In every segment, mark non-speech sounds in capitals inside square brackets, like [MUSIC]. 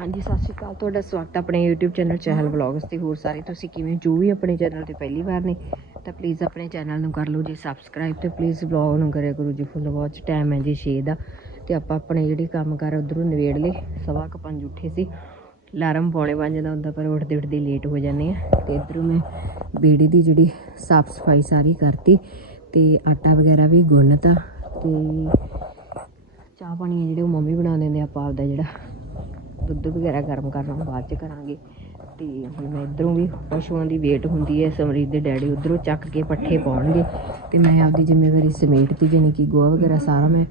ਹਾਂਜੀ, ਸਤਿ ਸ਼੍ਰੀ ਅਕਾਲ। ਤੁਹਾਡਾ ਸਵਾਗਤ ਆਪਣੇ YouTube ਚੈਨਲ ਚਹਿਲ ਵਲੌਗਸ ਤੇ। ਹੋਰ ਸਾਰੇ ਤੁਸੀਂ ਕਿਵੇਂ ਜੋ ਵੀ ਆਪਣੇ ਚੈਨਲ ਤੇ ਪਹਿਲੀ ਵਾਰ ਨੇ, ਤਾਂ ਪਲੀਜ਼ ਆਪਣੇ ਚੈਨਲ ਨੂੰ ਕਰ ਲਓ ਜੀ ਸਬਸਕ੍ਰਾਈਬ ਤੇ ਪਲੀਜ਼ ਵਲੌਗ ਨੂੰ ਕਰਿਆ ਕਰੋ ਜੀ ਫੁੱਲ ਵਾਚ ਟਾਈਮ ਹੈ, ਜੀ 6 ਦਾ। ਤੇ ਆਪਾਂ ਆਪਣੇ ਜਿਹੜੇ ਕੰਮ ਕਰ ਉਧਰੋਂ ਨਿਬੇੜ ਲਏ। ਸਵਾ ਕੁ ਪੰਜ ਉੱਠੇ ਸੀ। ਅਲਾਰਮ ਪੌਣੇ ਪੰਜ ਦਾ ਹੁੰਦਾ, ਪਰ ਉੱਠਦੇ ਉੱਠਦੇ ਲੇਟ ਹੋ ਜਾਂਦੇ ਆ। ਤੇ ਇਧਰੋਂ ਮੈਂ ਬੇੜੀ ਦੀ ਜਿਹੜੀ ਸਾਫ਼ ਸਫ਼ਾਈ ਸਾਰੀ ਕਰਤੀ। ਤੇ ਆਟਾ ਵਗੈਰਾ ਵੀ ਗੁੰਨਤਾ। ਤੇ ਚਾਹ ਪਾਣੀ ਹੈ ਜਿਹੜੇ ਉਹ ਮੰਮੀ ਬਣਾ ਦਿੰਦੇ ਆਪਾਂ ਆਪਦਾ ਜਿਹੜਾ ਦੁੱਧ ਵਗੈਰਾ ਗਰਮ ਕਰਨਾ ਬਾਅਦ ਚ ਕਰਾਂਗੇ। ਤੇ ਹੁਣ ਮੈਂ ਇਧਰੋਂ ਵੀ ਪਸ਼ੂਆਂ ਦੀ ਵੇਟ ਹੁੰਦੀ ਹੈ, ਸਮਰੀਤ ਦੇ ਡੈਡੀ ਉਧਰੋਂ ਚੱਕ ਕੇ ਪੱਠੇ ਪਾਉਣਗੇ। ਤੇ ਮੈਂ ਆਪਦੀ ਜ਼ਿੰਮੇਵਾਰੀ ਸਮੇਟਤੀ ਜਾਣੀ ਕਿ ਗੋਹਾ ਵਗੈਰਾ ਸਾਰਾ ਮੈਂ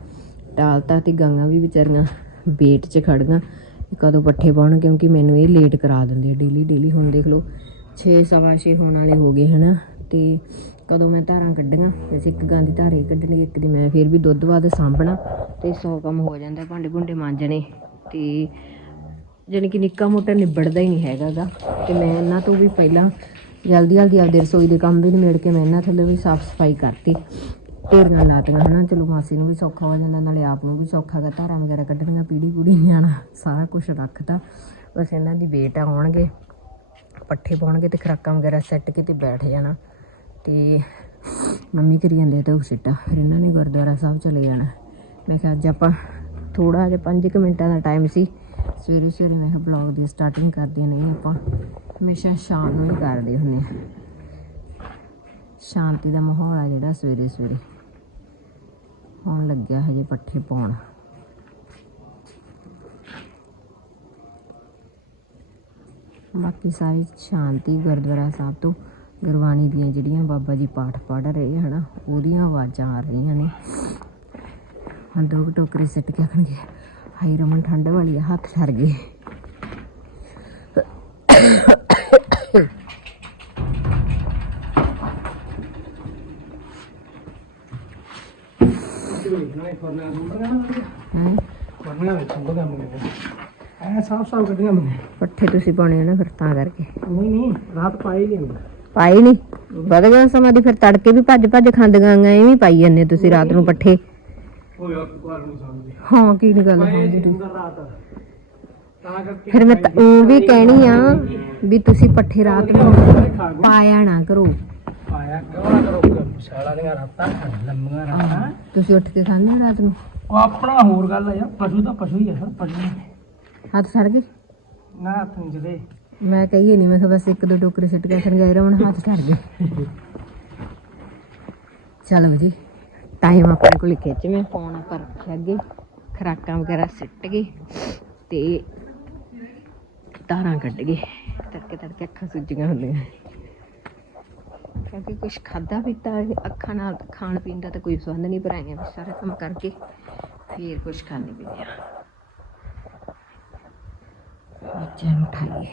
ਟਾਲਤਾ ਤੇ ਗਾਂਗਾ ਵੀ ਵਿਚਾਰੀਆਂ ਵੇਟ 'ਚ ਖੜੀਆਂ। ਵੀ ਕਦੋਂ ਪੱਠੇ ਪਾਉਣ, ਕਿਉਂਕਿ ਮੈਨੂੰ ਇਹ ਲੇਟ ਕਰਾ ਦਿੰਦੇ ਆ ਡੇਲੀ ਡੇਲੀ ਹੁਣ ਦੇਖ ਲਓ 6 ਸਵਾ ਛੇ ਹੋਣ ਵਾਲੇ ਹੋ ਗਏ, ਹਨਾ? ਤੇ ਕਦੋਂ ਮੈਂ ਧਾਰਾਂ ਕੱਢੀਆਂ, ਵੈਸੇ ਇੱਕ ਗਾਂ ਦੀ ਧਾਰ ਹੀ ਕੱਢਣੀ, ਇੱਕ ਦੀ ਮੈਂ ਫਿਰ ਵੀ ਦੁੱਧ ਬਾਅਦ ਸਾਂਭਣਾ, ਤੇ 100 ਕੰਮ ਹੋ ਜਾਂਦਾ, ਭਾਂਡੇ ਭੁੰਡੇ ਮਾਂਜਣੇ। ਤੇ ਜਾਣੀ ਕਿ ਨਿੱਕਾ ਮੋਟਾ ਨਿਬੜਦਾ ਹੀ ਨਹੀਂ ਹੈਗਾ ਗਾ ਤੇ ਮੈਂ ਇਹਨਾਂ ਤੋਂ ਵੀ ਪਹਿਲਾਂ ਜਲਦੀ ਜਲਦੀ ਆਪਦੇ ਰਸੋਈ ਦੇ ਕੰਮ ਵੀ ਨਿਬੇੜ ਕੇ ਮੈਂ ਇਹਨਾਂ ਥੱਲੇ ਵੀ ਸਾਫ਼ ਸਫ਼ਾਈ ਕਰਤੀ। ਢੇਰੀਆਂ ਲਾਤੀਆਂ ਹਨਾ, ਚਲੋ ਮਾਸੀ ਨੂੰ ਵੀ ਸੌਖਾ ਹੋ ਜਾਂਦਾ, ਨਾਲੇ ਆਪ ਨੂੰ ਵੀ ਸੌਖਾ ਗਾ, ਧਾਰਾਂ ਵਗੈਰਾ ਕੱਢਣੀਆਂ, ਪੀੜੀ ਪੂੜੀ ਨਿਆਣਾ ਸਾਰਾ ਕੁਝ ਰੱਖਤਾ। ਬਸ ਇਹਨਾਂ ਦੀ ਵੇਟ ਆਉਣਗੇ, ਪੱਠੇ ਪਾਉਣਗੇ ਤੇ ਖਰਾਕਾਂ ਵਗੈਰਾ ਸੈੱਟ ਕੇ ਤੇ ਬੈਠ ਜਾਣਾ। ਤੇ ਮੰਮੀ ਕਰੀ ਜਾਂਦੇ ਤਾਂ ਉਹ ਸਿੱਟਾ, ਫਿਰ ਇਹਨਾਂ ਨੇ ਗੁਰਦੁਆਰਾ ਸਾਹਿਬ ਚਲੇ ਜਾਣਾ। ਮੈਂ ਕਿਹਾ ਅੱਜ ਆਪਾਂ ਥੋੜਾ ਜਿਹਾ 5 ਮਿੰਟਾਂ ਦਾ ਟਾਈਮ ਸੀ ਸਵੇਰੇ ਸਵੇਰੇ ਮੈਂ ਕਿਹਾ ਬਲੌਗ ਦੀ ਸਟਾਰਟਿੰਗ ਕਰਦੇ ਨਹੀਂ ਆਪਾਂ। ਹਮੇਸ਼ਾ ਸ਼ਾਮ ਨੂੰ ਹੀ ਕਰਦੇ ਹੁੰਦੇ ਆ ਸ਼ਾਂਤੀ ਦਾ ਮਾਹੌਲ ਆ ਜਿਹੜਾ ਸਵੇਰੇ ਸਵੇਰੇ। ਹੁਣ ਲੱਗਿਆ ਹਜੇ ਪੱਠੇ ਪਾਉਣ। ਬਾਕੀ ਸਾਰੀ ਸ਼ਾਂਤੀ ਗੁਰਦੁਆਰਾ ਸਾਹਿਬ ਤੋਂ ਗੁਰਬਾਣੀ ਦੀਆਂ ਜਿਹੜੀਆਂ ਬਾਬਾ ਜੀ ਪਾਠ ਪੜ੍ਹ ਰਹੇ ਹਨਾ, ਉਹਦੀਆਂ ਆਵਾਜ਼ਾਂ ਆ ਰਹੀਆਂ ਨੇ। ਹੁਣ ਦੋ ਕੁ ਟੋਕਰੇ ਸਿੱਟ ਕੇ ਆਖਣਗੇ। ਹਾਈ ਰਮਨ, ਠੰਡ ਵਾਲੀ ਆ, ਹੱਥ ਠਰ ਗਏ ਸਾਫ਼ ਸਾਫ਼ ਕੱਢੀਆਂ ਮੈਨੇ ਪੱਠੇ ਤੁਸੀਂ ਪਾਉਣੇ ਆ ਨਾ ਫਿਰ ਤਾਂ ਕਰਕੇ। ਨਹੀਂ ਨਹੀਂ ਰਾਤ ਪਾਈ ਨਹੀਂ ਪਾਈ ਨਹੀਂ ਵਧ ਗਿਆ ਸਮਾਂ ਦੀ, ਫਿਰ ਤੜਕੇ ਵੀ ਭੱਜ ਭੱਜ ਖਾਂਦੀਆਂ ਆਂਗਾ ਐਵੇਂ ਪਾਈ ਜਾਂਦੇ ਤੁਸੀਂ ਰਾਤ ਨੂੰ ਪੱਠੇ। ਉਹ ਯਾਰ ਕੁਆਰ ਨਹੀਂ ਸਮਝਦੀ। ਹਾਂ ਕੀ ਨੀ ਗੱਲ ਮੈਂ ਸਮਝਦੀ। ਜਿੰਦਾ ਰਾਤ। ਤਾਂ ਕਰਕੇ ਫਿਰ ਮੈਂ ਤਾਂ ਉਹ ਵੀ ਕਹਿਣੀ ਆ ਵੀ ਤੁਸੀਂ ਪੱਠੇ ਰਾਤ ਨੂੰ ਪਾਇਆ ਨਾ ਕਰੋ। ਆਇਆ ਕਿਉਂ ਨਾ ਕਰੋ? ਸ਼ਾਲਾ ਦੀਆਂ ਰਾਤਾਂ ਲੰਮੀਆਂ ਰਾਤਾਂ। ਤੁਸੀਂ ਉੱਠ ਕੇ ਖਾਂਦੇ ਰਾਤ ਨੂੰ। ਉਹ ਆਪਣਾ ਹੋਰ ਗੱਲ ਆ ਯਾਰ ਪਸ਼ੂ ਤਾਂ ਪਸ਼ੂ ਹੀ ਆ ਸਰ ਪਸ਼ੂ ਹੱਥ ਛੱਡ ਗਏ? ਨਾ ਹੱਥ ਨਹੀਂ ਜਦੇ ਮੈਂ ਕਹੀਏ ਨਹੀਂ ਮੈਂ ਕਿਹਾ ਬਸ ਇੱਕ ਦੋ ਟੋਕਰੇ ਸਿੱਟ ਕੇ ਗਏ ਰਮਣ ਹੱਥ ਛੱਡ ਗਏ। ਚਲੋ ਜੀ ਟਾਈਮ ਆਪਣੇ ਕੋਲ ਖਿੱਚ ਮੈਂ ਫੋਨ ਆਪਾਂ ਰੱਖਿਆ ਅੱਗੇ, ਖਰਾਕਾਂ ਵਗੈਰਾ ਸਿੱਟ ਗਏ ਤੇ ਤਾਰਾਂ ਕੱਢ ਗਏ, ਤੜਕੇ ਤੜਕੇ ਅੱਖਾਂ ਸੁੱਜੀਆਂ ਹੁੰਦੀਆਂ। ਕਿਉਂਕਿ ਕੁਝ ਖਾਦਾ ਪੀਤਾ, ਅੱਖਾਂ ਨਾਲ ਖਾਣ ਪੀਣ ਦਾ ਤਾਂ ਕੋਈ ਸੰਬੰਧ ਨਹੀਂ ਭਰਾਈਆਂ ਸਾਰਾ ਕੰਮ ਕਰਕੇ ਫੇਰ ਕੁਝ ਖਾਣੇ ਪੀਂਦੇ ਆ ਬੱਚਿਆਂ ਨੂੰ ਉਠਾਈਏ।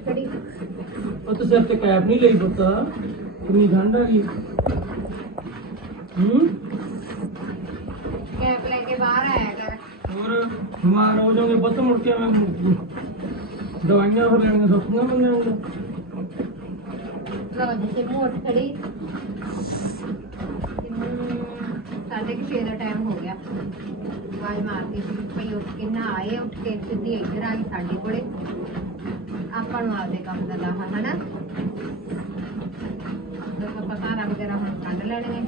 ਉਹ ਤੁਸੀਂ ਇੱਥੇ ਕੈਬ ਨਹੀਂ ਲਈ ਪੁੱਤ ਕਿੰਨੀ ਠੰਡ ਆ ਗਈ ਹੂੰ ਕੈਪ ਲੈ ਕੇ ਬਾਹਰ ਆਇਆ ਕਰ ਹੋਰ ਬਿਮਾਰ ਹੋ ਜਾਓਗੇ ਪੁੱਤ ਮੁੜ ਕੇ ਮੈਂ ਦਵਾਈਆਂ ਫਿਰ ਲੈਣੀਆਂ ਸੌਖੀਆਂ ਮਿਲ ਜਾਣਗੀਆਂ ਲੋ ਜਿਸੇ ਮੋਟ ਖੜੀ ਸਾਡੇ ਕਿ ਛੇ ਦਾ ਟਾਈਮ ਹੋ ਗਿਆ ਆਵਾਜ਼ ਮਾਰਦੀ ਸੀ ਭਈ ਉੱਠ ਕੇ ਨਾ ਆਏ ਉੱਠ ਕੇ ਸਿੱਧੀ ਇੱਧਰ ਆ ਗਈ ਸਾਡੇ ਕੋਲੇ ਆਪਾਂ ਨੂੰ ਆਪਦੇ ਕੰਮ ਦਾ ਲਾਹਾ, ਹਨਾ? ਲੋਕ ਪਤਾ ਰੰਗ ਵਗੈਰਾ ਹੁਣ ਕੱਢ ਲੈਣੇ ਨੇ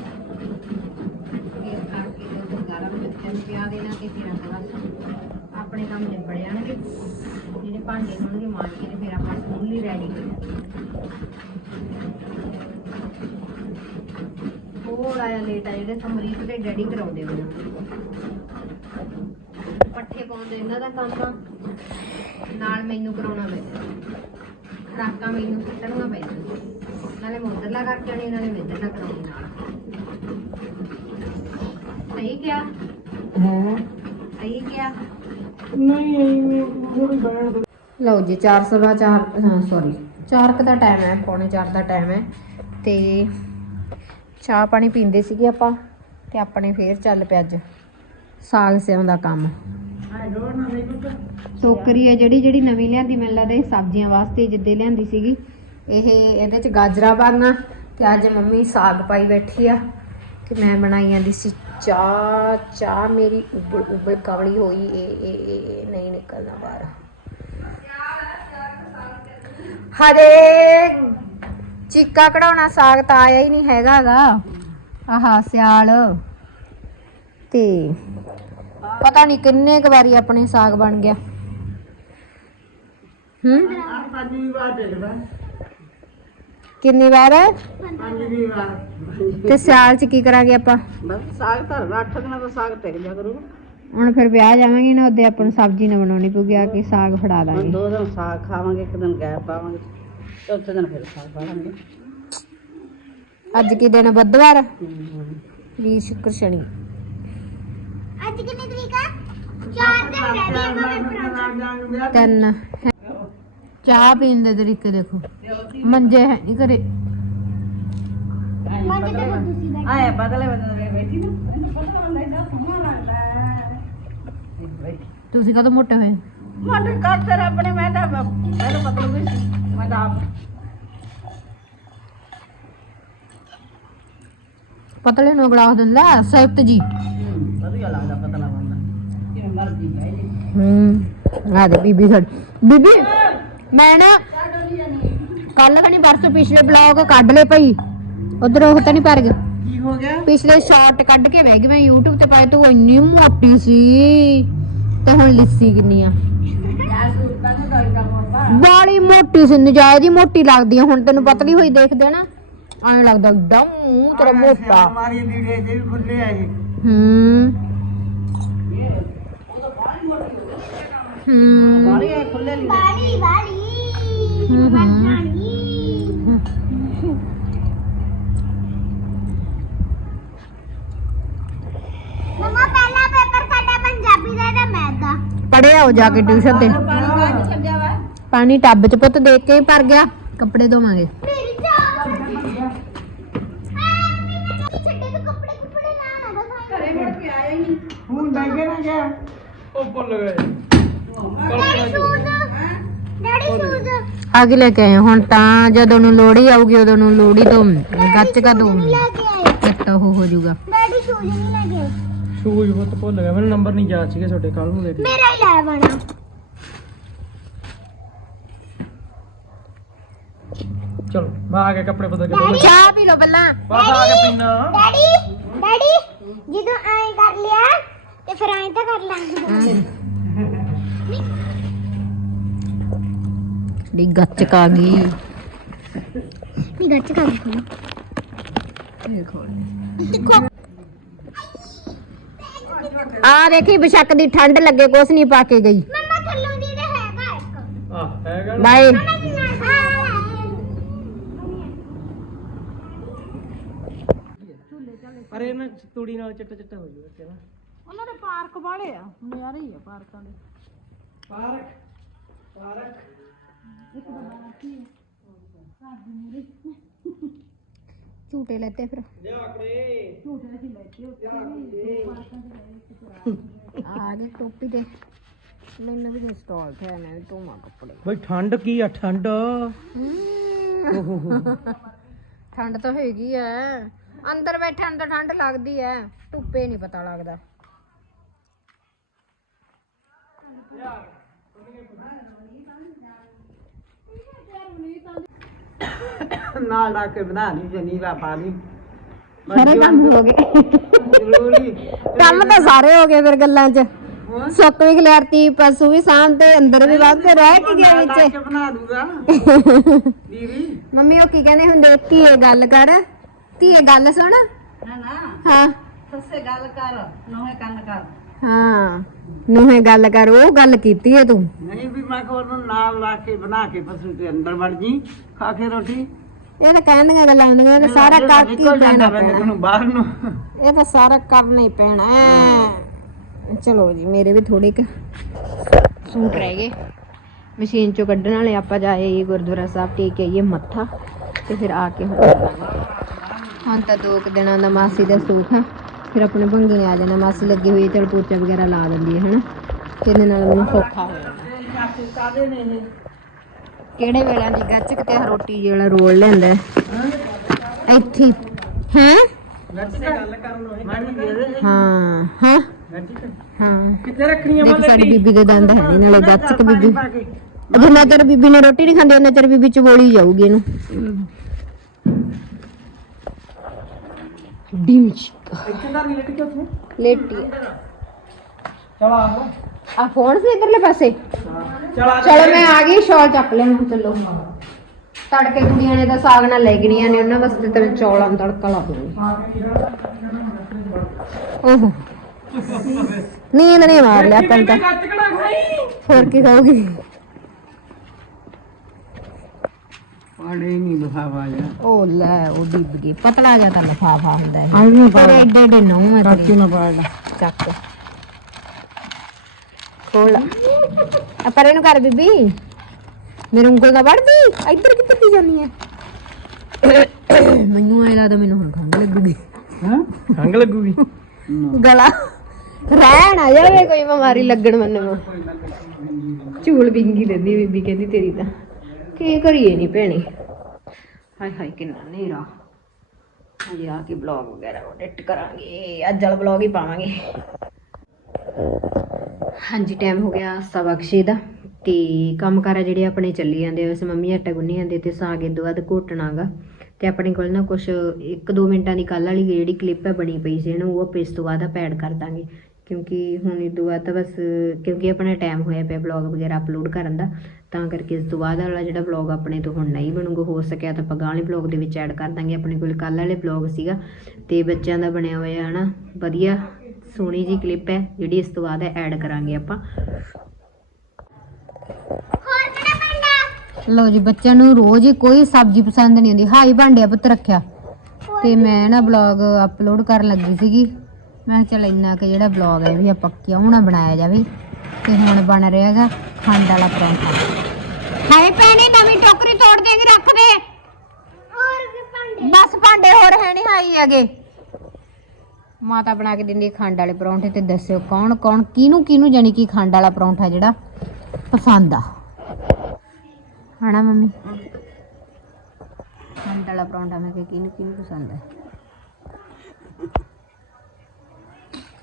ਕਰਕੇ ਦੁੱਧ ਗਰਮ ਬੱਚਿਆਂ ਪਿਆ ਦੇਣਾ ਤੇ ਫਿਰ ਆਪਾਂ ਆਪਣੇ ਕੰਮ ਨਿਬੜ ਜਾਣਗੇ। ਜਿਹੜੇ ਭਾਂਡੇ ਹੋਣਗੇ ਮਾਰ ਕੇ ਤੇ ਫਿਰ ਆਪਾਂ ਸਕੂਲ ਰੈਡੀ ਥੋੜਾ ਜਿਹਾ ਲੇਟ ਆ, ਜਿਹੜੇ ਸਮਰੀਤ ਦੇ ਡੈਡੀ ਕਰਾਉਂਦੇ ਮੈਨੂੰ ਪੱਠੇ ਪਾਉਂਦੇ ਇਹਨਾਂ ਦਾ ਕੰਮ। ਨਾਲ ਮੈਨੂੰ ਕਰਾਉਣਾ ਪੈਂਦਾ। ਖਰਾਕਾਂ ਮੈਨੂੰ ਸੁੱਟਣੀਆਂ ਪੈਂਦੀਆਂ। ਨਾਲੇ ਮੁੰਦਰਲਾ ਕਰਕੇ ਆਉਣੀ ਨਾਲੇ ਮਿੰਦਰਲਾ ਕਰਾਉਣੀ ਨਾਲ। ਸਹੀ ਕਿਹਾ? ਹਾਂ। ਸਹੀ ਕਿਹਾ? ਨਹੀਂ ਐਵੇਂ ਮੋੜੀ ਬੈਣ ਲਓ ਜੀ 4 ਸਵਾ 4 ਹਾਂ ਸੌਰੀ 4 ਕ ਦਾ ਟਾਈਮ ਹੈ ਪੌਣੇ 4 ਦਾ ਟਾਈਮ ਹੈ। ਤੇ ਚਾਹ ਪਾਣੀ ਪੀਂਦੇ ਸੀਗੇ ਆਪਾਂ ਤੇ ਆਪਣੇ ਫੇਰ ਚੱਲ ਪਿਆ ਅੱਜ। ਸਾਗ ਸਿਆਂ ਦਾ ਕੰਮ। ਟੋਕਰੀ ਹੈ ਜਿਹੜੀ ਜਿਹੜੀ ਨਵੀਂ ਲਿਆਂਦੀ, ਮੈਨੂੰ ਲੱਗਦਾ ਇਹ ਸਬਜ਼ੀਆਂ ਵਾਸਤੇ ਜਿੱਦੇ ਲਿਆਂਦੀ ਸੀਗੀ। ਇਹ ਇਹਦੇ ਚ ਗਾਜਰਾਂ ਪਾਣਾ ਤੇ ਅੱਜ ਮੰਮੀ ਸਾਗ ਪਾਈ ਬੈਠੀ ਆ, ਤੇ ਮੈਂ ਬਣਾਈ ਜਾਂਦੀ ਸੀ ਚਾਹ। ਚਾਹ ਮੇਰੀ ਉਬਲ ਉਬਲ ਕਵਲੀ ਹੋਈ, ਇਹ ਇਹ ਇਹ ਇਹ ਨਹੀਂ ਨਿਕਲਣਾ ਬਾਹਰ। ਹਰੇ ਚੀਕਾ ਕਢਾਉਣਾ ਸਾਗ ਤਾਂ ਆਇਆ ਹੀ ਨਹੀਂ ਹੈਗਾਗਾ। ਆਹਾ, ਸਿਆਲ। ਤੇ ਪਤਾ ਨਹੀਂ ਕਿੰਨੇ ਕੁ ਵਾਰੀ ਆਪਣੇ ਸਾਗ ਬਣ ਗਿਆ। ਹੂੰ? ਪੰਜਵੀਂ ਵਾਰ ਦੇਖਦਾ ਕਿੰਨੀ ਵਾਰ? ਪੰਜਵੀਂ ਵਾਰ ਤੇ ਸਿਆਲ ਚ ਕੀ ਕਰਾਂਗੇ ਆਪਾਂ? ਬਸ ਸਾਗ ਧਰ ਰੱਖ ਦਿਨਾਂ ਦਾ ਸਾਗ ਟਿਕ ਜਾ ਕਰੂ ਹੁਣ ਫਿਰ ਵਿਆਹ ਜਾਵਾਂਗੇ ਨਾ ਉਹਦੇ ਆਪਾਂ ਨੂੰ ਸਬਜ਼ੀ ਨਾ ਬਣਾਉਣੀ ਪਊਗੀ ਆ ਕੇ ਸਾਗ ਫੜਾ ਦਾਂਗੇ। ਦੋ ਦਿਨ ਸਾਗ ਖਾਵਾਂਗੇ ਇੱਕ ਦਿਨ ਗੈਪ ਪਾਵਾਂਗੇ ਚੌਥੇ ਦਿਨ ਫਿਰ ਸਾਗ ਪਾਵਾਂਗੇ। ਅੱਜ ਕੀ ਦਿਨ? ਬੁੱਧਵਾਰ? ਵੀ ਸ਼ੁੱਕਰ ਸ਼ਨੀ। ਅੱਜ ਕਿੰਨੀ ਤਰੀਕ ਆ? 4 ਦਿਨ ਰਹਿ ਗਏ ਆਪਾਂ ਪੇਪਰਾਂ ਚ ਤਿੰਨ ਚਾਹ ਪੀਣ ਦੇ ਤਰੀਕੇ ਦੇਖੋ। ਮੰਜੇ ਹੈ ਨਹੀਂ ਘਰੇ। ਮੰਨ ਤੇ ਤੁਸੀਂ ਬੈਠੇ। ਆਏ ਬਦਲੇ ਬਦਲੇ ਬੈਠੀ ਨਾ। ਤੈਨੂੰ ਪਤਾ ਲੱਗਦਾ ਸੋਹਣਾ ਲੱਗਦਾ ਤੁਸੀਂ ਕਦੋਂ ਮੋਟੇ ਹੋਏ? ਮਨ ਕਰਦੇ ਰੱਬ ਨੇ ਮੈਂ ਤਾਂ ਪਹਿਲਾਂ ਮਤਲਬ ਵੀ ਸੀ। ਮੈਂ ਤਾਂ ਆਪ। ਪਤਲੇ ਨੂੰ ਗਲਾਸ ਦਿੰਦਾ ਸੈਫਟ ਜੀ। ਵਧੀਆ ਲੱਗਦਾ ਪਤਾ ਲੱਗਦਾ ਕਿਵੇਂ ਮਰਦੀ ਹੈ ਜੀ ਹੂੰ ਆ ਦੇ ਬੀਬੀ ਸਾਡੀ ਬੀਬੀ ਮੈਂ ਨਾ ਕੱਲ ਕਣੀ ਪਰਸੋਂ ਪਿਛਲੇ ਬਲੌਗ ਕੱਢ ਲਏ ਭਈ। ਉਧਰ ਉਹ ਤਾਂ ਨਹੀਂ ਭਰ ਗਿਆ ਕੀ ਹੋ ਗਿਆ? ਪਿਛਲੇ ਸ਼ਾਰਟ ਕੱਢ ਕੇ ਬਹਿ ਗਈ ਮੈਂ YouTube ਤੇ ਪਾਏ ਤੂੰ ਇੰਨੀ ਮੋਟੀ ਸੀ ਤੇ ਹੁਣ ਲਿੱਸੀ ਕਿੰਨੀ ਆ ਬਾਲੀ ਮੋਟੀ ਸੀ ਨਜਾਇਜ਼ ਹੀ ਮੋਟੀ ਲੱਗਦੀ ਆ। ਹੁਣ ਤੈਨੂੰ ਪਤਲੀ ਹੋਈ ਦੇਖਦੇ ਨਾ। ਐਂ ਲੱਗਦਾ ਇੱਕਦਮ ਮੂੰਹ ਤੇਰਾ ਮੋਟਾ। ਹਮਾਰੀ ਲੀੜੇ ਜੇ ਵੀ ਖੁੱਲੇ ਆਏ ਹੂੰ। ਹੂੰ ਬਾਲੀ ਖੁੱਲੇ ਲੀੜੇ ਵਾਲੀ ਵਾਲੀ ਹੂੰ, ਹੂੰ। ਰਾਣੀ ਮਮਾ ਪਹਿਲਾ ਪੇਪਰ ਸਾਡਾ ਪੰਜਾਬੀ ਦਾ ਤੇ ਮੈਥ ਦਾ ਪੜਿਆ ਹੋ ਜਾ ਕੇ ਟਿਊਸ਼ਨ ਤੇ। ਪਾਣੀ ਛੱਡਿਆ ਵਾ ਪਾਣੀ ਟੱਬ ਚ ਪੁੱਤ ਦੇਖ ਕੇ ਹੀ ਭਰ ਗਿਆ। ਕੱਪੜੇ ਧੋਵਾਂਗੇ। ਮੇਰੀ ਚਾਹ ਛੱਡੇ ਤੋਂ ਕੱਪੜੇ ਕੁੱਪੜੇ ਨਾ ਨਾ ਦਿਖਾਈ ਹੁਣ ਬੈਠੇ ਨਾ ਗਿਆ ਉਹ ਭੁੱਲ ਗਏ। ਡੈਡੀ ਸ਼ੂਜ਼ ਡੈਡੀ ਸ਼ੂਜ਼ ਆ ਕੇ ਲੈ ਕੇ ਆਏ ਹੁਣ ਤਾਂ ਜਦੋਂ ਨੂੰ ਲੋੜੀ ਆਊਗੀ ਉਦੋਂ ਨੂੰ ਲੋੜੀ ਤੋਂ ਗੱਚ ਕਾ ਦੋ ਲੈ ਕੇ ਆਏ। ਕੱਟ ਉਹ ਹੋ ਜਾਊਗਾ। ਡੈਡੀ ਸ਼ੂਜ਼ ਨਹੀਂ ਲੈ ਕੇ ਆਏ। ਸ਼ੂਜ਼ ਬਹੁਤ ਭੁੱਲ ਗਿਆ ਮੈਨੂੰ ਨੰਬਰ ਨਹੀਂ ਯਾਦ ਸੀਗੇ ਤੁਹਾਡੇ ਕੱਲ ਨੂੰ ਦੇ ਦੇ ਮੇਰਾ ਹੀ ਲੈ ਬਣਾ ਚਲੋ ਮੈਂ ਆ ਕੇ ਕੱਪੜੇ ਬਦਲ ਕੇ ਦੋ ਚਾਹ ਪੀ ਲਓ ਪਹਿਲਾਂ। ਬਸ ਆ ਕੇ ਪੀਣਾ ਡੈਡੀ ਡੈਡੀ ਜਦੋਂ ਐਂ ਕਰ ਲਿਆ ਤੇ ਫਿਰ ਐਂ ਤਾਂ ਕਰ ਲਾਂਗੇ ਦੀ ਗੱਚ ਆ ਗਈ? ਨਹੀਂ ਗੱਚ ਕਰ ਖੋਲੋ। ਆ ਦੇਖੀ ਬਸ਼ੱਕ ਦੀ ਠੰਡ ਲੱਗੇ ਕੁਛ ਨਹੀਂ ਪਾ ਕੇ ਗਈ। ਮਮਾ ਥੱਲੋਂ ਦੀ ਤੇ ਹੈਗਾ ਇੱਕ। ਆ ਹੈਗਾ ਨਾ? ਨਾਲ ਪਰ ਇਹ ਨਾ ਤੂੜੀ ਨਾਲ ਚਿੱਟਾ ਚਿੱਟਾ ਹੋ ਜਾਊਗਾ ਕਿਹੜਾ ਉਹਨਾਂ ਦੇ ਪਾਰਕ ਵਾਲੇ ਆ ਨਜ਼ਾਰੇ ਹੀ ਆ ਪਾਰਕਾਂ ਦੇ। Park park. ਝੂਟੇ ਲੈਤੇ ਫਿਰ। ਲਿਆ ਕਰੇ। ਆ ਗਏ ਟੋਪੀ ਦੇ। ਮੈਨੂੰ ਵੀ ਇੰਸਟਾਲ ਥਿਆ ਮੈਂ ਵੀ ਧੋਵਾਂ ਕੱਪੜੇ। ਬਈ ਠੰਡ ਕੀ ਆ ਠੰਡ? ਠੰਡ ਤਾਂ ਹੈਗੀ ਐ ਅੰਦਰ ਬੈਠਣ ਤਾਂ ਠੰਡ ਲੱਗਦੀ ਐ ਧੁੱਪੇ ਨਹੀਂ ਪਤਾ ਲੱਗਦਾ। ਨਾਲ ਲਾ ਕੇ ਬਣਾ ਲਈ ਜਨੀਲਾ ਪਾ ਲਈ। ਸਾਰੇ ਕੰਮ ਹੋ ਗਏ। ਜ਼ਰੂਰੀ। ਕੰਮ ਤਾਂ ਸਾਰੇ ਹੋ ਗਏ ਫਿਰ ਗੱਲਾਂ 'ਚ। ਸੁੱਕ ਵੀ ਖਿਲਾਰਤੀ ਪਸ਼ੂ ਵੀ ਸਾਂਭ ਤੇ ਅੰਦਰ ਵੀ ਵਾਧੇ ਰਹਿ ਕੇ ਗਿਆ ਲਾ ਵਿੱਚ? ਕੇ ਬਣਾ ਦੂਗਾ [LAUGHS] ਦੀਦੀ? ਮੰਮੀ ਉਹ ਕੀ ਕਹਿੰਦੇ ਹੁੰਦੇ? ਧੀਏ ਗੱਲ ਕਰ। ਧੀਏ ਗੱਲ ਸੁਣ। ਨਾ ਨਾ। ਹਾਂ। ਸੱਸੇ ਗੱਲ ਕਰ। ਨੋਹੇ ਕੰਨ ਕਰ। ਹਾਂ। ਨੂੰਹੇ ਗੱਲ ਕਰ ਉਹ ਗੱਲ ਕੀਤੀ ਹੈ ਤੂੰ। ਨਹੀਂ ਵੀ ਮੈਂ ਕੋ ਉਹਨੂੰ ਨਾਲ ਲਾ ਕੇ ਬਣਾ ਕੇ ਪਸ਼ੂ ਦੇ ਅੰਦਰ ਵੜ ਜੀ ਖਾ ਕੇ ਰੋਟੀ। ਇਹ ਤਾਂ ਕਹਿਣ ਦੀਆਂ ਗੱਲਾਂ ਹੁੰਦੀਆਂ ਇਹ ਤਾਂ ਸਾਰਾ ਕਰ ਕੀ ਨਿਕਲ ਜਾਂਦਾ ਪੈਣਾ ਬੰਦੇ ਨੂੰ ਬਾਹਰ ਨੂੰ। ਇਹ ਤਾਂ ਸਾਰਾ ਕਰਨਾ ਹੀ ਪੈਣਾ। ਚਲੋ ਜੀ ਮੇਰੇ ਵੀ ਥੋੜੇ ਕੁ ਸੂਟ ਰਹਿ ਗਏ। ਮਸ਼ੀਨ ਚੋਂ ਕੱਢਣ ਵਾਲੇ ਆਪਾਂ ਜਾਏ ਗੁਰਦੁਆਰਾ ਸਾਹਿਬ ਟੇਕ ਆਈਏ ਮੱਥਾ ਤੇ ਫਿਰ ਆ ਕੇ। ਹੁਣ ਤਾਂ ਦੋ ਕੁ ਦਿਨਾਂ ਦਾ ਮਾਸੀ ਦਾ ਸੁੱਖ ਆ। ਫਿਰ ਆਪਣੇ ਭੰਗੀ ਨੇ ਆ ਜਾਣਾ ਮਾਸੀ ਲੱਗੀ ਹੋਈ ਹੈ ਚਲ ਪੋਚਾ ਵਗੈਰਾ ਲਾ ਦਿੰਦੀ ਹੈ ਹਨਾ? ਕਿਹਦੇ ਨਾਲ ਮੈਨੂੰ ਸੌਖਾ ਹੋ ਜਾਣਾ ਕਿਹੜੇ ਵੇਲੇ ਦੀ ਗੱਚਕ ਤੇ ਰੋਟੀ ਜਿਹੜਾ ਰੋਲ ਲੈਂਦਾ ਇੱਥੇ ਹੈ। ਹਾਂ? ਹਾਂ ਹਾਂ। ਕਿੱਥੇ ਰੱਖਣੀਆਂ ਦੇਖ ਸਾਡੀ ਬੀਬੀ ਦੇ ਦੰਦ ਹੈ ਨੀ, ਨਾਲੇ ਗੱਚਕ ਬੀਬੀ। ਜਿੰਨਾ ਚਿਰ ਬੀਬੀ ਨੇ ਰੋਟੀ ਨਹੀਂ ਖਾਂਦੀ ਉਹਨਾਂ ਚਿਰ ਬੀਬੀ ਚ ਚਬੋਲੀ ਜਾਊਗੀ ਇਹਨੂੰ। ਡਿਮਚ ਇੱਥੇ ਦਾ ਨਹੀਂ ਲੱਗੀ ਉੱਥੇ? ਲੇਟੀ ਚਲ ਆ ਆ ਫੋਨ ਸੀ ਇਧਰਲੇ ਪਾਸੇ? ਚਲ ਆ ਚਲੋ ਮੈਂ ਆ ਗਈ ਸ਼ਾਲ ਚੱਕ ਲਿਆ ਹੁਣ ਚੱਲੋ। ਤੜਕੇ ਕੁੜੀਆਂ ਨੇ ਤਾਂ ਸਾਗ ਨਾਲ ਲੈ ਗਣੀਆਂ ਨੇ ਉਹਨਾਂ ਵਾਸਤੇ ਤਾਂ ਚੌਲਾਂ ਨੂੰ ਤੜਕਾ ਲਾ ਦੂੰਗੀ ਓਹੋ। ਨੀਂਦ ਨਹੀਂ ਮਾਰ ਲਿਆ ਤਾਂ। ਹੋਰ ਕੀ ਖਾਓਗੀ? ਪਾੜੇ ਨਹੀਂ ਲਫਾਵਾ ਜਾ ਉਹ ਲੈ ਉਹ ਡਿੱਬ ਗਈ। ਪਤਲਾ ਜਿਹਾ ਤਾਂ ਲਫਾਫਾ ਹੁੰਦਾ ਹੈ ਪਰ ਐਡੇ ਐਡੇ ਨੌ ਹੈ ਤੇਰੇ। ਨਾ ਪਾੜਾ ਚੱਕ। ਖੋਲ। ਆ ਪਰੇ ਨੂੰ ਕਰ ਬੀਬੀ। ਮੇਰੇ ਉਂਗਲ ਦਾ ਵੜਦੀ ਇੱਧਰ ਕਿੱਧਰ ਦੀ ਜਾਨੀ ਹੈ ਮੈਨੂੰ ਐ ਲੱਗਦਾ ਮੈਨੂੰ ਹੁਣ ਲੱਗੂਗੀ। ਹਾਂ? ਖੰਗ ਲੱਗੂਗੀ। ਗਲਾ। ਰਹਿਣ ਆ ਜਾਵੇ ਕੋਈ ਬਿਮਾਰੀ ਲੱਗਣ ਮੰਨਵਾ। ਝੂਲ ਬਿੰਗੀ ਰਹਿੰਦੀ ਬੀਬੀ ਕਹਿੰਦੀ ਤੇਰੀ ਤਾਂ। ਕੀ ਕਰੀਏ ਨਹੀਂ ਭੈਣੇ? ਹਾਏ ਹਾਏ, ਕਿੰਨਾ ਨੇਰਾ ਹਜੇ ਆ ਕੇ ਬਲੌਗ ਵਗੈਰਾ ਐਡਿਟ ਕਰਾਂਗੇ, ਅੱਜ ਵਾਲਾ ਬਲੌਗ ਹੀ ਪਾਵਾਂਗੇ। ਹਾਂਜੀ ਟਾਈਮ ਹੋ ਗਿਆ ਸਵਾ ਕੁ ਦਾ ਤੇ ਕੰਮ ਜਿਹੜੇ ਆਪਣੇ ਚੱਲੀ ਜਾਂਦੇ ਉਸ ਮੰਮੀ ਆਟਾ ਗੁੰਨੀ ਜਾਂਦੇ ਤੇ ਸਾਗ ਇਦੋਂ ਬਾਅਦ ਘੋਟਣਾਗਾ ਤੇ ਆਪਣੇ ਕੋਲ ਨਾ ਕੁਝ 1-2 ਮਿੰਟਾਂ ਦੀ ਕੱਲ ਵਾਲੀ ਜਿਹੜੀ ਕਲਿੱਪ ਹੈ ਬਣੀ ਪਈ ਸੀ ਇਹਨੂੰ, ਉਹ ਆਪਾਂ ਇਸ ਤੋਂ ਬਾਅਦ ਆਪਾਂ ਐਡ ਕਰ ਦਾਂਗੇ। ਕਿਉਂਕਿ ਹੁਣ ਇਹ ਬਾਅਦ ਤਾਂ ਬਸ, ਕਿਉਂਕਿ ਆਪਣਾ ਟਾਈਮ ਹੋਇਆ ਪਿਆ ਬਲੌਗ ਵਗੈਰਾ ਅਪਲੋਡ ਕਰਨ ਦਾ। ਤਾਂ ਕਰਕੇ ਇਸ ਤੋਂ ਬਾਅਦ ਵਾਲਾ ਜਿਹੜਾ ਬਲੌਗ ਆਪਣੇ ਤੋਂ ਹੁਣ ਨਹੀਂ ਬਣੂਗਾ ਹੋ ਸਕਿਆ ਤਾਂ ਆਪਾਂ ਗਾਂ ਵਾਲੇ ਬਲੌਗ ਦੇ ਵਿੱਚ ਐਡ ਕਰ ਦਾਂਗੇ। ਆਪਣੇ ਕੋਲ ਕੱਲ ਵਾਲੇ ਬਲੌਗ ਸੀਗਾ ਤੇ ਬੱਚਿਆਂ ਦਾ ਬਣਿਆ ਹੋਇਆ ਹਨਾ ਵਧੀਆ ਸੋਹਣੀ ਜੀ ਕਲਿੱਪ ਹੈ ਜਿਹੜੀ ਇਸ ਤੋਂ ਬਾਅਦ ਐਡ ਕਰਾਂਗੇ ਆਪਾਂ। ਲਓ ਜੀ ਬੱਚਿਆਂ ਨੂੰ ਰੋਜ਼ ਹੀ ਕੋਈ ਸਬਜ਼ੀ ਪਸੰਦ ਨਹੀਂ ਹੁੰਦੀ। ਹਾਈ ਭਾਂਡਿਆ ਪੁੱਤ ਰੱਖਿਆ। ਤੇ ਮੈਂ ਨਾ ਬਲੌਗ ਅਪਲੋਡ ਕਰਨ ਲੱਗੀ ਸੀਗੀ। ਮੈਂ ਕਿਹਾ ਚੱਲ ਇੰਨਾ ਕਿ ਜਿਹੜਾ ਬਲੌਗ ਹੈ ਵੀ ਆਪਾਂ ਕਿਉਂ ਨਾ ਬਣਾਇਆ ਜਾਵੇ। ਤੇ ਹੁਣ ਬਣ ਰਿਹਾ ਹੈਗਾ ਖੰਡ ਵਾਲਾ ਪਰੌਂਠਾ। ਹਾਏ ਭੈਣੇ ਨਵੀਂ ਟੋਕਰੀ ਤੋੜ ਦੇਂਗੀ ਰੱਖ ਦੇ। ਹੋਰ ਭਾਂਡੇ? ਬਸ ਭਾਂਡੇ ਹੋਰ ਹੈ ਨਹੀਂ ਹਾਈ ਹੈਗੇ। ਮਾਤਾ ਬਣਾ ਕੇ ਦਿੰਦੀ ਖੰਡ ਵਾਲੇ ਪਰੌਂਠੇ ਤੇ ਦੱਸਿਓ ਕੌਣ ਕੌਣ ਕਿਹਨੂੰ ਕਿਹਨੂੰ ਜਾਨੀ ਕਿ ਖੰਡ ਵਾਲਾ ਪਰੌਂਠਾ ਜਿਹੜਾ ਪਸੰਦ ਆ। ਹਣਾ ਮੰਮੀ? ਖੰਡ ਵਾਲਾ ਪਰੌਂਠਾ ਮੈਂ ਕਿ ਕਿਹਨੂੰ ਕਿਹਨੂੰ ਪਸੰਦ ਹੈ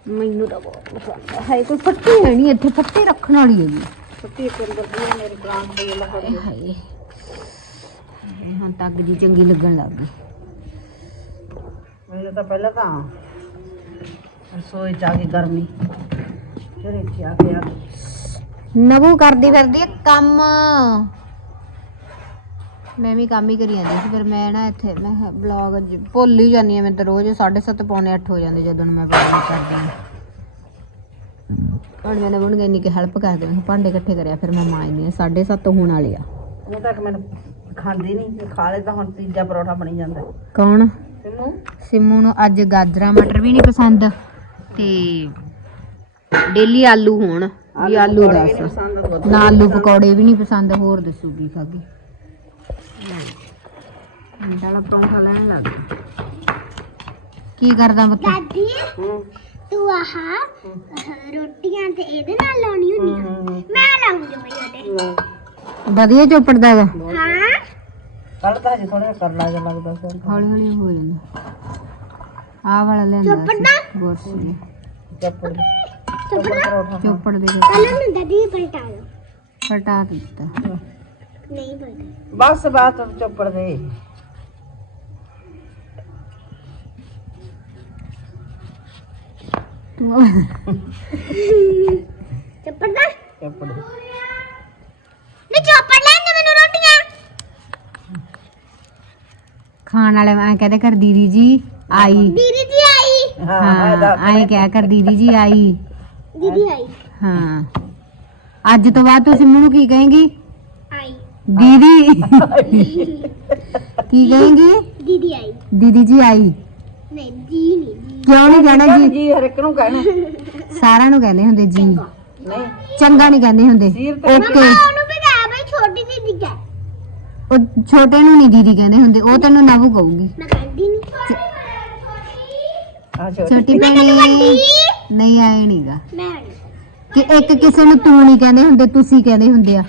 ਮੈਨੂੰ ਤਾਂ ਬਹੁਤ ਪਸੰਦ ਹੈ ਹਾਏ ਕੋਈ ਫੱਟੀ ਹੈ ਨਹੀਂ ਇੱਥੇ ਫੱਟੀ ਰੱਖਣ ਵਾਲੀ ਹੈਗੀ। ਸੱਤੀ ਇੱਕ ਅੰਦਰ ਦੀ ਮੇਰੇ ਗ੍ਰਾਮ ਦੇ। ਲਫੜ ਹਾਏ ਹਾਏ ਹਾਏ, ਹੁਣ ਤਾਂ ਅੱਗ ਜੀ ਚੰਗੀ ਲੱਗਣ ਲੱਗ ਗਈ। ਮੇਰੇ ਤਾਂ ਪਹਿਲਾਂ ਤਾਂ ਰਸੋਈ ਚ ਆ ਗਈ ਗਰਮੀ। ਆ ਕੇ ਆ ਨਵੂ ਕਰਦੀ ਫਿਰਦੀ ਹੈ ਕੰਮ। ਮੈਂ ਵੀ ਕੰਮ ਹੀ ਕਰੀ ਜਾਂਦੀ ਸੀ ਫਿਰ ਮੈਂ ਨਾ ਇੱਥੇ ਮੈਂ ਬਲੌਗ ਭੁੱਲ ਹੀ ਜਾਂਦੀ ਆ ਮੈਂ ਤਾਂ ਰੋਜ਼ 7:30 ਪੌਣੇ 8 ਹੋ ਜਾਂਦੇ ਜਦੋਂ ਮੈਂ ਬਲੌਗ ਕਰਦੀ ਹਾਂ। ਹੁਣ ਮੈਂ ਨਵੂ ਨੂੰ ਕਹਿੰਦੀ ਕਿ ਹੈਲਪ ਕਰ ਦੇ ਮੈਨੂੰ ਭਾਂਡੇ ਇਕੱਠੇ ਕਰਿਆ ਫਿਰ ਮੈਂ ਮਾਂਜਦੀ ਆ 7:30 ਹੋਣ ਵਾਲੇ ਆ। ਉਹ ਤੱਕ ਮੈਨੂੰ ਖਾਂਦੀ ਨਹੀਂ ਖਾ ਲੈ ਤਾਂ ਹੁਣ ਤੀਜਾ ਪਰੌਠਾ ਬਣੀ ਜਾਂਦਾ। ਕੌਣ? ਸਿਮੂ? ਨੂੰ ਅੱਜ ਗਾਜਰਾਂ ਮਟਰ ਵੀ ਨਹੀਂ ਪਸੰਦ ਤੇ ਡੇਲੀ ਆਲੂ ਹੋਣ ਵੀ ਆਲੂ ਦੱਸ। ਨਾ ਆਲੂ ਪਕੌੜੇ ਵੀ ਨਹੀਂ ਪਸੰਦ ਹੋਰ ਦੱਸੂਗੀ ਖਾਗੀ ਅੰਡਾਲਾ ਪਰੌਂਠਾ ਲੈਣ ਲੱਗ ਗਈ। ਕੀ ਕਰਦਾ ਪੁੱਤ? ਦਾਦੀ ਹੂੰ ਤੂੰ ਆਹ ਰੋਟੀਆਂ ਤੇ ਇਹਦੇ ਨਾਲ ਲਾਉਣੀ ਹੁੰਦੀ ਆ। ਮੈਂ ਲਾਉਂਗੀ ਬਈ ਉਹਦੇ। ਵਧੀਆ ਚੋਪੜਦਾ ਹੈਗਾ ਹਾਂ। ਕੱਲ ਤਾਂ ਹਜੇ ਥੋੜਾ ਕਰ ਲਾ ਜਾ ਲੱਗਦਾ ਸੀ। ਹੌਲੀ ਹੌਲੀ ਹੋ ਜਾਂਦਾ। ਆਹ ਵਾਲਾ ਲੈਂਦਾ ਸੀ ਗੋਰਸੀ ਚੱਪੜ। ਚੁੱਪਣਾ ਚੋਪੜ ਦੇ ਕੱਲ ਨੂੰ ਦਾਦੀ ਪਲਟਾ ਲਓ ਪਲਟਾ ਦਿੱਤਾ। ਨਹੀਂ ਪਲਟਾ। ਬਸ ਬਾਤ ਚੱਪੜ ਦੇ। ਚੱਪੜ। ਦੇ ਨਹੀਂ ਚੁੱਪੜ ਲੈਣ ਮੈਨੂੰ ਰੋਟੀਆਂ। ਖਾਣ ਵਾਲੇ ਐ ਕਹਦੇ ਕਰ ਦੀਦੀ ਜੀ ਆਈ। ਦੀਦੀ ਜੀ ਆਈ। ਹਾਂ ਇਹਦਾ ਐ ਕਿਹਾ ਕਰ ਦੀਦੀ ਜੀ ਆਈ। ਦੀਦੀ ਆਈ। ਹਾਂ। ਅੱਜ ਤੋਂ ਬਾਅਦ ਤੁਸੀਂ ਮੈਨੂੰ ਕੀ ਕਹੇਂਗੀ? ਆਈ। ਦੀਦੀ। ਕੀ ਕਹੇਂਗੀ? ਦੀਦੀ ਆਈ। ਦੀਦੀ ਜੀ ਆਈ। ਨਹੀਂ ਜੀ ਨਹੀਂ ਕਿਉਂ ਨਹੀਂ ਕਹਿਣਾ ਜੀ? ਜੀ ਹਰ ਇੱਕ ਨੂੰ ਕਹਿਣਾ। ਸਾਰਿਆਂ ਨੂੰ ਕਹਿੰਦੇ ਹੁੰਦੇ ਜੀ। ਨਹੀਂ। ਚੰਗਾ ਨਹੀਂ ਕਹਿੰਦੇ ਹੁੰਦੇ। ਸੀਰ ਤੇ ਓਕੇ। ਉਹਨੂੰ ਵੀ ਕਹਿ ਬਈ ਛੋਟੀ ਦੀਦੀ ਕਹਿ। ਉਹ ਛੋਟੇ ਨੂੰ ਨਹੀਂ ਦੀਦੀ ਕਹਿੰਦੇ ਹੁੰਦੇ। ਉਹ ਤੈਨੂੰ ਨਵੂ ਕਹੂਗੀ। ਮੈਂ ਕਹਿੰਦੀ ਨਹੀਂ ਆ ਛੋਟੀ। ਛੋਟੀ ਭੈਣੀ। ਨਹੀਂ ਆਏ ਨਹੀਂਗਾ ਮੈਂ ਨਹੀਂ। ਕਿ ਇੱਕ ਕਿਸੇ ਨੂੰ ਤੂੰ ਨਹੀਂ ਕਹਿੰਦੇ ਹੁੰਦੇ ਤੁਸੀਂ ਕਹਿੰਦੇ ਹੁੰਦੇ ਆ।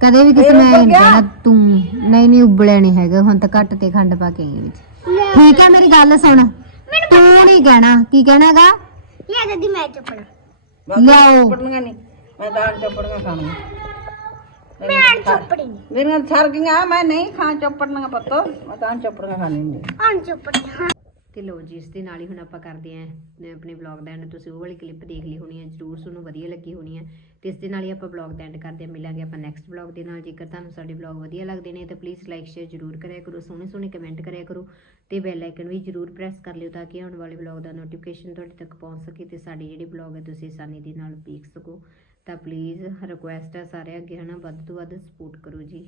ਕਦੇ ਵੀ ਕਿਸੇ ਨੇ ਉੱਬਲ ਨਹੀਂ ਗਿਆ? ਕਹਿਣਾ ਤੂੰ। ਨਹੀਂ ਨਹੀਂ ਉਬਲਿਆ ਨਹੀਂ ਹੈਗਾ। ਹੁਣ ਤਾਂ ਘੱਟ ਤੇ ਖੰਡ ਪਾ ਕੇ ਆਈ ਵਿੱਚ। ਠੀਕ ਹੈ ਮੇਰੀ ਗੱਲ ਸੁਣ। ਤੂੰ ਨਹੀਂ ਕਹਿਣਾ ਕੀ ਕਹਿਣਾਗਾ? ਲਿਆ ਦਾਦੀ ਮੈਂ ਚੁੱਪਣਾ। ਲਿਆਓ। ਚੁੱਪੜੀਆਂ ਨਹੀਂ ਮੈਂ ਤਾਂ ਚੁੱਪੜੀਆਂ ਖਾਣੀਆਂ। ਮੈਂ ਚੁੱਪੜੀ ਨਹੀਂ। ਮੇਰੀਆਂ ਸਰ ਗਈਆਂ ਮੈਂ ਨਹੀਂ ਖਾਂ ਚੁੱਪੜੀਆਂ ਪੁੱਤ ਮੈਂ ਤਾਂ ਚੁੱਪੜੀਆਂ ਖਾਣੀ ਨਹੀਂ ਆਂ ਚੁੱਪੜੀ ਹਾਂ। ਤੇ ਲੋ ਜੀ, ਇਸ ਦੇ ਨਾਲ ਹੀ ਹੁਣ ਆਪਾਂ ਕਰਦੇ ਆਂ ਆਪਣੇ ਵਲੌਗ ਦਾ ਐਂਡ ਤੁਸੀਂ ਉਹ ਵਾਲੀ ਕਲਿੱਪ ਦੇਖ ਲਈ ਹੋਣੀ ਹੈ, ਜਰੂਰ ਤੁਹਾਨੂੰ ਵਧੀਆ ਲੱਗੀ ਹੋਣੀ ਹੈ। ਤੇ ਇਸ ਦੇ ਨਾਲ ਹੀ ਆਪਾਂ ਵਲੌਗ ਦਾ ਐਂਡ ਕਰਦੇ ਆਂ ਮਿਲਾਂਗੇ ਆਪਾਂ ਨੈਕਸਟ ਵਲੌਗ ਦੇ ਨਾਲ। ਜੇਕਰ ਤੁਹਾਨੂੰ ਸਾਡੇ ਵਲੌਗ ਵਧੀਆ ਲੱਗਦੇ ਨੇ, ਤਾਂ ਪਲੀਜ਼ ਲਾਈਕ ਸ਼ੇਅਰ ਜਰੂਰ ਕਰਿਆ ਕਰੋ, ਸੋਹਣੇ ਸੋਹਣੇ ਕਮੈਂਟ ਕਰਿਆ ਕਰੋ। ਤੇ ਬੈਲ ਆਈਕਨ ਵੀ ਜਰੂਰ ਪ੍ਰੈਸ ਕਰ ਲਿਓ ਤਾਂ ਕਿ ਆਉਣ ਵਾਲੇ ਵਲੌਗ ਦਾ ਨੋਟੀਫਿਕੇਸ਼ਨ ਤੁਹਾਡੇ ਤੱਕ ਪਹੁੰਚ ਸਕੇ ਤੇ ਸਾਡੇ ਜਿਹੜੇ ਵਲੌਗ ਹੈ, ਤੁਸੀਂ ਆਸਾਨੀ ਦੇ ਨਾਲ ਵੇਖ ਸਕੋ। ਤਾਂ ਪਲੀਜ਼ ਰਿਕੁਐਸਟ ਹੈ ਸਾਰੇ ਅੱਗੇ, ਹਨਾ, ਵੱਧ ਤੋਂ ਵੱਧ ਸਪੋਰਟ ਕਰੋ ਜੀ।